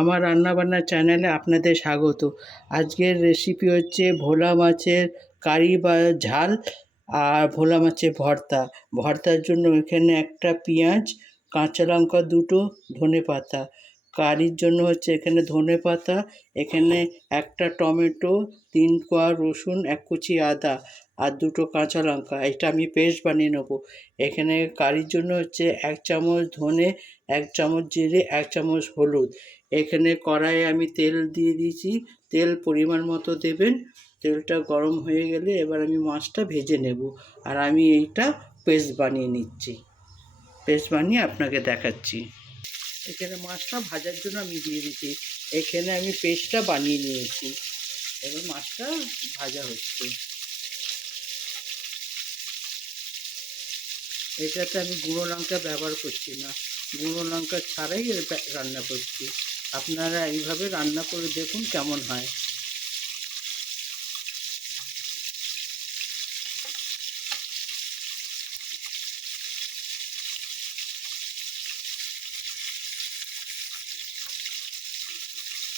আমার রান্নাবান্না চ্যানেলে আপনাদের স্বাগত। আজকের রেসিপি হচ্ছে ভোলা মাছের কারি বা ঝাল আর ভোলা মাছের ভর্তা। ভর্তার জন্য এখানে একটা পেঁয়াজ, কাঁচা লঙ্কা দুটো, ধনেপাতা। কারির জন্য হচ্ছে এখানে ধনেপাতা, এখানে একটা টমেটো, 3 কোয়া রসুন, 1 কুচি আদা আর দুটো কাঁচা লঙ্কা। এটা আমি পেস্ট বানিয়ে নেব। এখানে কারির জন্য হচ্ছে 1 চামচ ধনে, 1 চামচ জিরে, 1 চামচ হলুদ। এখানে কড়াইয়ে আমি তেল দিয়ে দিয়েছি, তেল পরিমাণ মতো দেবেন। তেলটা গরম হয়ে গেলে এবার আমি মাছটা ভেজে নেব। আর আমি এইটা পেস্ট বানিয়ে নিচ্ছি, পেস্ট বানিয়ে আপনাকে দেখাচ্ছি। এখানে মাছটা ভাজার জন্য আমি দিয়ে দিচ্ছি। এখানে আমি পেস্টটা বানিয়ে নিয়েছি, এবার মাছটা ভাজা হচ্ছে। এটাতে আমি গুঁড়ো লঙ্কা ব্যবহার করছি না, গুঁড়ো লঙ্কা ছাড়াই এটা রান্না করছি। আপনারা এইভাবে রান্না করে দেখুন কেমন হয়।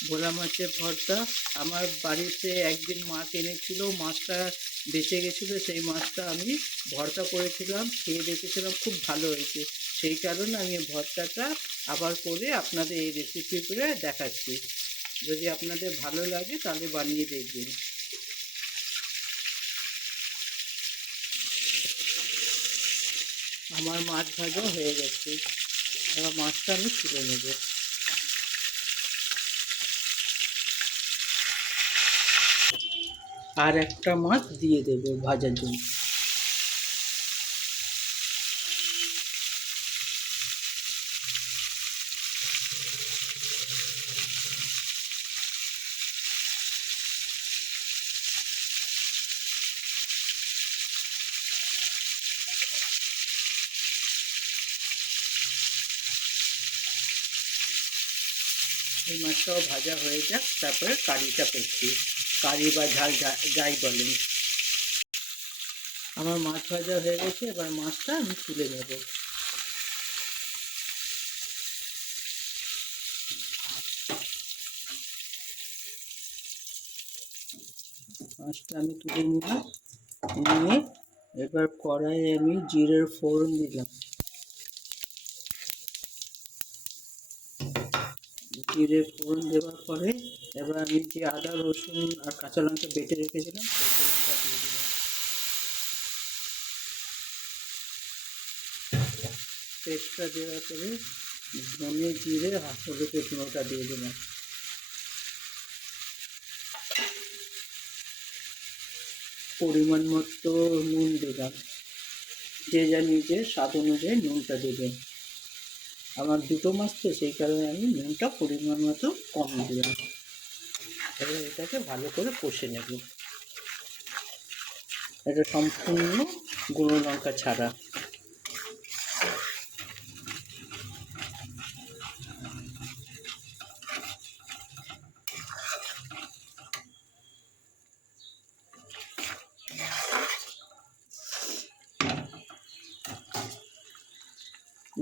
ভোলা মাছের ভর্তা আমার বাড়িতে একদিন মাছ এনেছিল, মাছটা বেঁচে গেছিলো, সেই মাছটা আমি ভর্তা করেছিলাম, খেয়ে দেখেছিলাম খুব ভালো হয়েছে। সেই কারণে আমি ভর্তাটা আবার করে আপনাদের এই রেসিপি করে দেখাচ্ছি। যদি আপনাদের ভালো লাগে তাহলে বানিয়ে দেখবেন। আমার মাছ ভাজা হয়ে গেছে, এবার মাছটা আমি তুলে নেব। আর একটা মাছ দিয়ে দেব ভাজার জন্য। এই মাছটাও ভাজা হয়ে যাক, তারপরে কারিটা করছি। কারি বা ঝাল যাই বলেন। আমার মাছ ভাজা হয়ে গেছে, এবার মাছটা আমি তুলে নেব। মাছটা আমি তুলে নিলাম, নিয়ে এবার কড়াইয়ে আমি জিরের ফোড়ন দিলাম। জিরে ফোড়ন দেওয়ার পরে এবার আমি যে আদা রসুন আর কাঁচা লঙ্কা বেটে রেখেছিলাম সেটা দিয়ে দিলাম। পেস্টটা দেওয়ার পরে ধনে জিরে হলুদের গুঁড়োটা দিয়ে দিলাম। পরিমাণ মতো নুন দিলাম, যে যা নিজের স্বাদ অনুযায়ী নুনটা দেবেন। আমার দুটো মাছ তো, সেই কারণে আমি নুনটা পরিমাণ মতো কম দিলাম। এবার এটাকে ভালো করে কষে নেব, এটা সম্পূর্ণ গুঁড়ো লঙ্কা ছাড়া।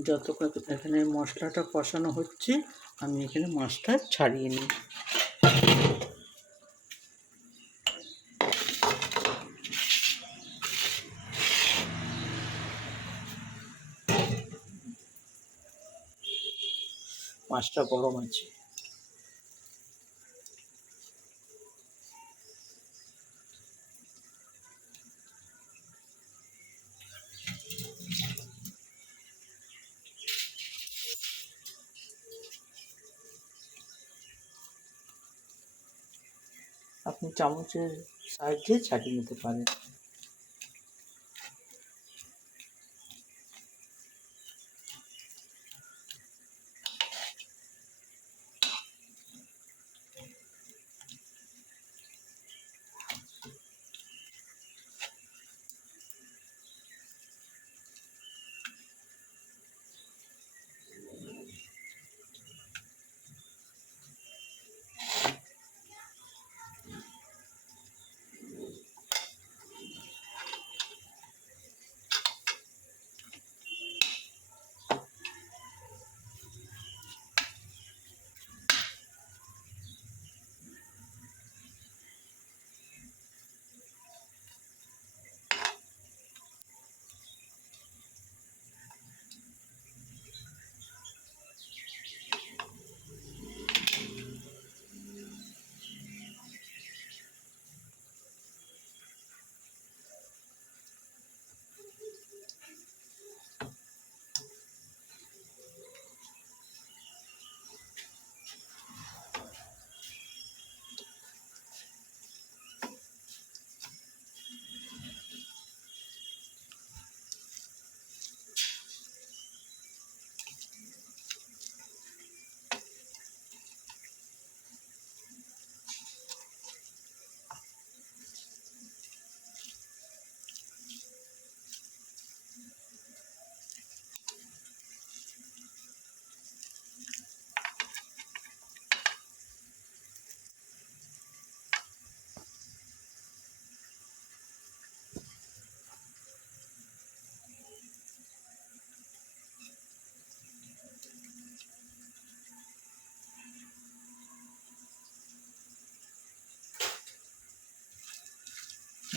যতক্ষণ এখানে মশলাটা কষানো হচ্ছে আমি এখানে মাছটা ছাড়িয়ে নিই। মাছটা গরম আছে। আপনি চামচের সাহায্যে ছাড়িয়ে নিতে পারেন।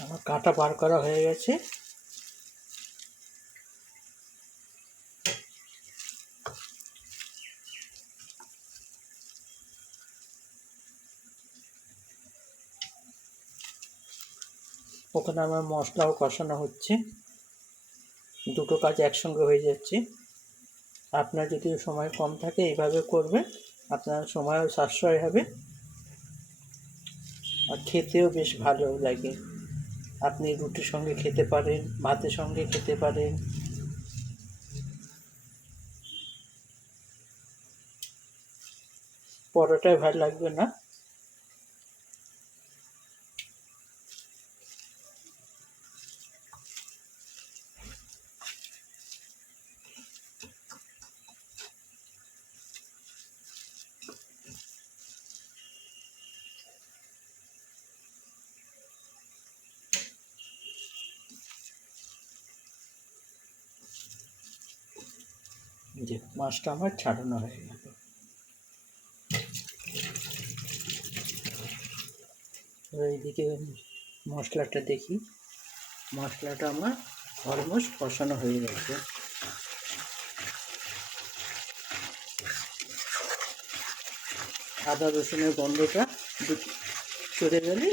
আমার কাঁটা বার করা হয়ে গেছে। ওখানে আমার মশলাও কষানো হচ্ছে, দুটো কাজ একসঙ্গে হয়ে যাচ্ছে। আপনার যদি সময় কম থাকে এইভাবে করবেন, আপনার সময়ও সাশ্রয় হবে আর খেতেও বেশ ভালো লাগে। আপনি রুটির সঙ্গে খেতে পারেন, ভাতের সঙ্গে খেতে পারেন। পরোটায় ভালো লাগবে না। যে মাছটা আমার ছাড়ানো হয়ে গেল। এবার এইদিকে মশলাটা দেখি, মশলাটা আমার অলমোস্ট কষানো হয়ে গেছে। আদা রসুনের গন্ধটা চলে গেলে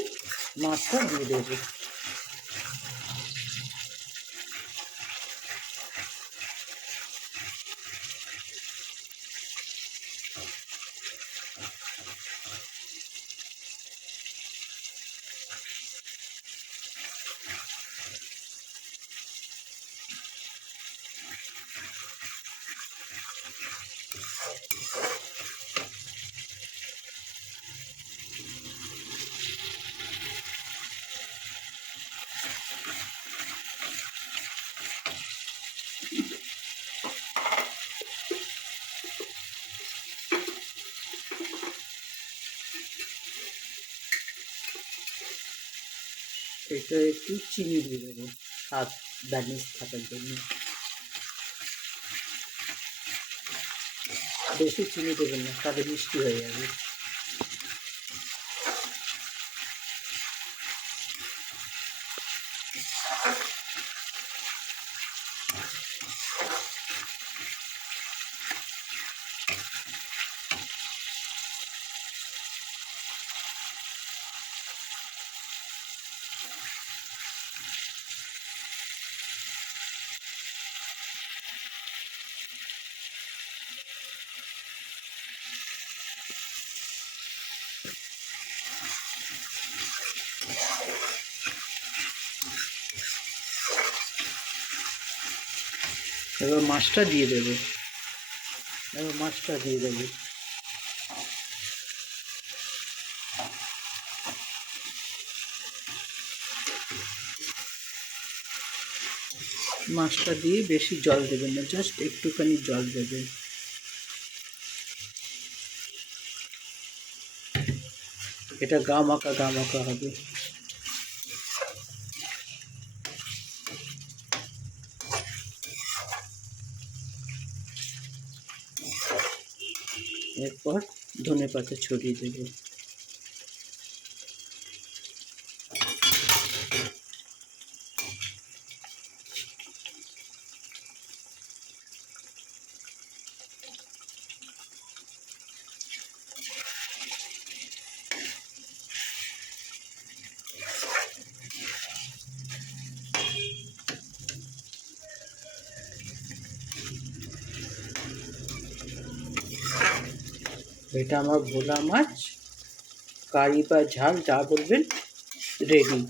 মাছটা দিয়ে দেবো। এটা একটু চিনি দিয়ে দেবো স্বাদ ব্যালেন্স থাকার জন্য। বেশি চিনি দেবেন না, তাহলে মিষ্টি হয়ে যাবে। এবার মাছটা দিয়ে দেবো। মাছটা দিয়ে বেশি জল দেবেন না, জাস্ট একটুখানি জল দেবেন। এটা গা মাখা হবে। এরপর ধনেপাতা ছড়িয়ে দেবো। এটা আমার ভোলা মাছ কারি বা ঝাল যা বলবেন রেডি।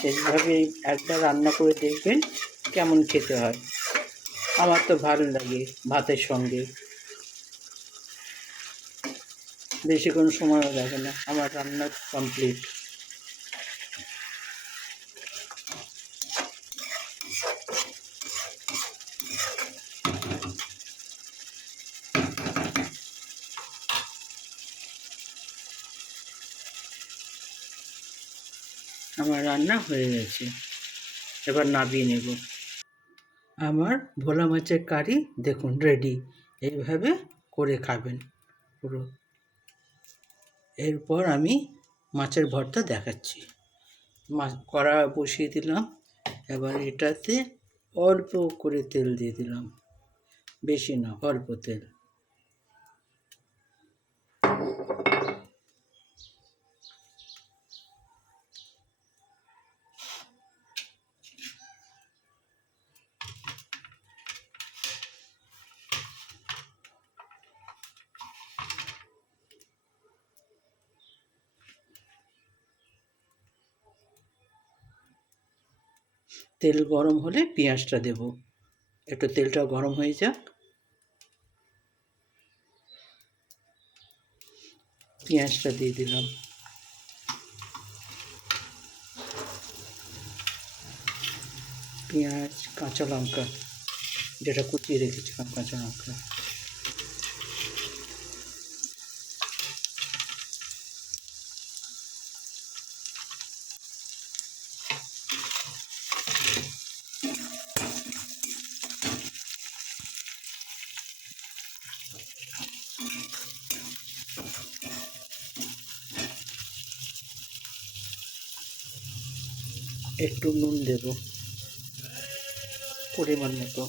সেইভাবে একবার রান্না করে দেখবেন কেমন খেতে হয়। আমার তো ভালো লাগে ভাতের সঙ্গে, বেশি কোনো সময়ও লাগে না, আমার রান্না কমপ্লিট। আমার রান্না হয়ে গেছে, এবার নামিয়ে নেব। আমার ভোলা মাছের কারি দেখুন রেডি। এইভাবে করে খাবেন পুরো। এরপর আমি মাছের ভর্তা দেখাচ্ছি। মাছ কড়া বসিয়ে দিলাম। এবার এটাতে অল্প করে তেল দিয়ে দিলাম, বেশি না, অল্প তেল। তেল গরম হলে পেঁয়াজটা দেব। একটু তেলটা গরম হয়ে যাক, পেঁয়াজটা দিয়ে দিলাম। পেঁয়াজ, কাঁচা লঙ্কা, যেটা কুচিয়ে রেখেছিলাম কাঁচা লঙ্কা, একটু নুন দেব পরিমাণ মতো।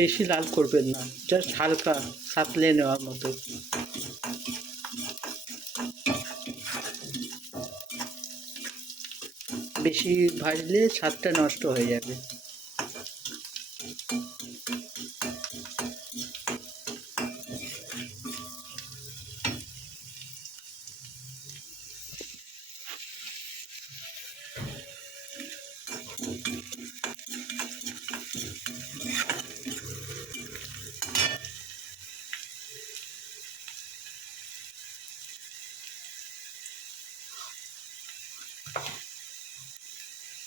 বেশি লাল করবেন না, জাস্ট হালকা সাঁতলে নেওয়ার মতো। বেশি ভাজলে স্বাদটা নষ্ট হয়ে যাবে।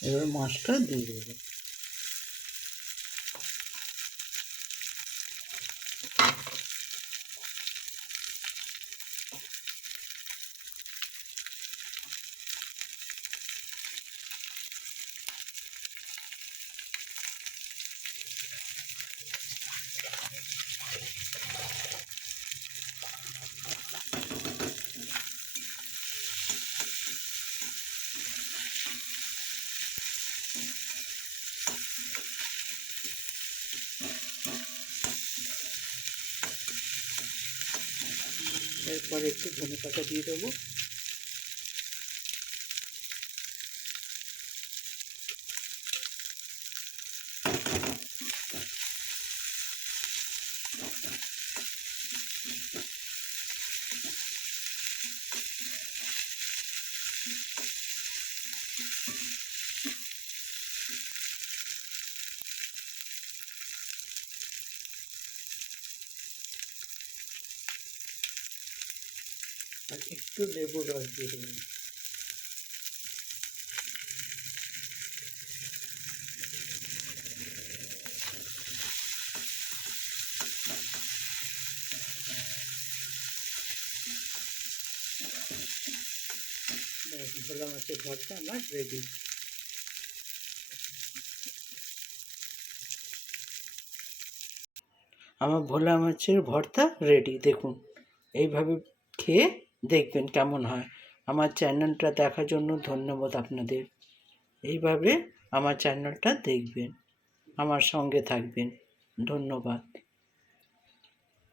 এবার মাছটা দিয়ে দেবো। এরপর একটু ধনে পাতা দিয়ে দেবো। আর একটু লেবুর রস দিয়ে দেবেন। ভোলা মাছের ভর্তা আমার রেডি। আমার ভোলা মাছের ভর্তা রেডি, দেখুন। এইভাবে খেয়ে দেখবেন কেমন হয়। আমার চ্যানেলটা দেখার জন্য ধন্যবাদ আপনাদের। এইভাবে আমার চ্যানেলটা দেখবেন, আমার সঙ্গে থাকবেন। ধন্যবাদ।